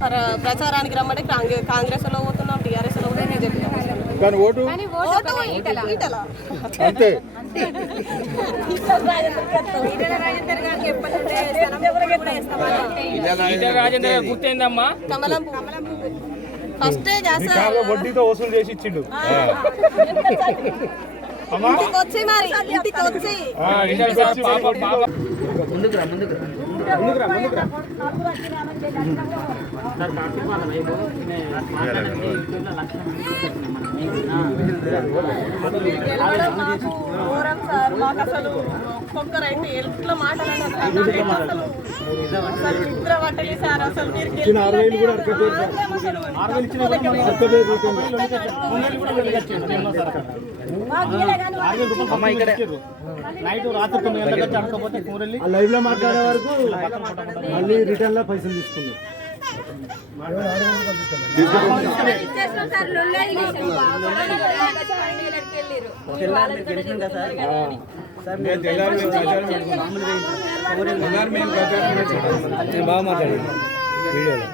ప్రచారానికి రమ్మంటే కాంగ్రెస్ లో పోతున్నాం, టీఆర్ఎస్ లో కూడా నేను చెప్తాను. అంతే గుర్తయిందమ్మా కమలం ఫస్ట్ వడ్డీతో వసూలు చేసి ఇచ్చిండు. ఇంటికి వచ్చి మరి ఇంటికి వచ్చి మాకు అసలు ఒక్కొక్కరైతే ఎట్లా మాట్లాడారు నిద్ర పట్టలే సార్. అసలు లైవ్ లో మాట్లాడే వరకు మళ్ళీ రిటర్న్ లో పైసలు తీసుకున్నాం. బాగా మాట్లాడారు వీడియోలో.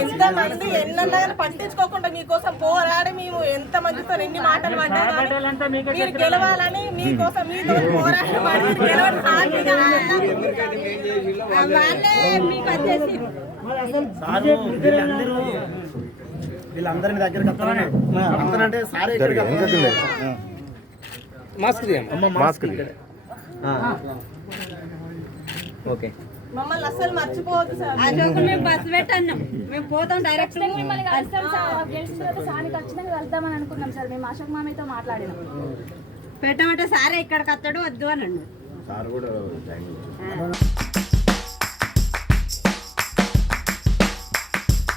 ఎంతమంది ఎన్నన్నా పట్టించుకోకుండా మీకోసం పోరాడి మేము ఎంత మందితో ఎన్ని మాటలు పడ్డా మీరు గెలవాలని మీకోసం మీతో పోరాడి వీళ్ళందరినీ దగ్గరికి వస్తానంటే సారే మాస్క్ ఓకే. మమ్మల్ని అసలు మర్చిపోవద్దు సార్. మేము బస్సు పెట్టన్నాం, మేము పోతాం డైరెక్ట్. మిమ్మల్ని కలిసాం సార్, గెలిచిన తర్వాత సార్ని ఖచ్చితంగా వెళ్దామని అనుకున్నాం సార్. మేము అశోక్ మామయ్యతో మాట్లాడినాం. పెట్టమంటే సారే ఇక్కడికి వస్తాడు వద్దు అని అన్నాడు. సార్ కూడా